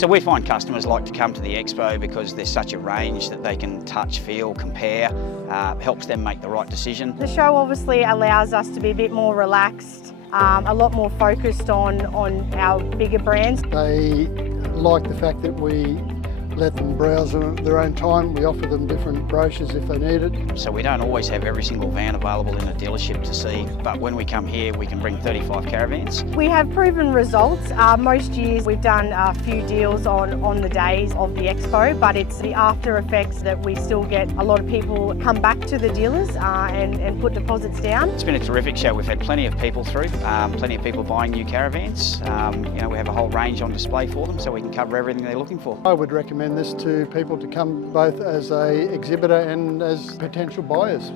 So we find customers like to come to the Expo because there's such a range that they can touch, feel, compare, helps them make the right decision. The show obviously allows us to be a bit more relaxed, a lot more focused on our bigger brands. They like the fact that we let them browse at their own time. We offer them different brochures if they need it. So we don't always have every single van available in a dealership to see, but when we come here we can bring 35 caravans. We have proven results. Most years we've done a few deals on the days of the Expo, but it's the after effects that we still get a lot of people come back to the dealers and put deposits down. It's been a terrific show. We've had plenty of people through, plenty of people buying new caravans. We have a whole range on display for them so we can cover everything they're looking for. I would recommend this to people to come both as an exhibitor and as potential buyers.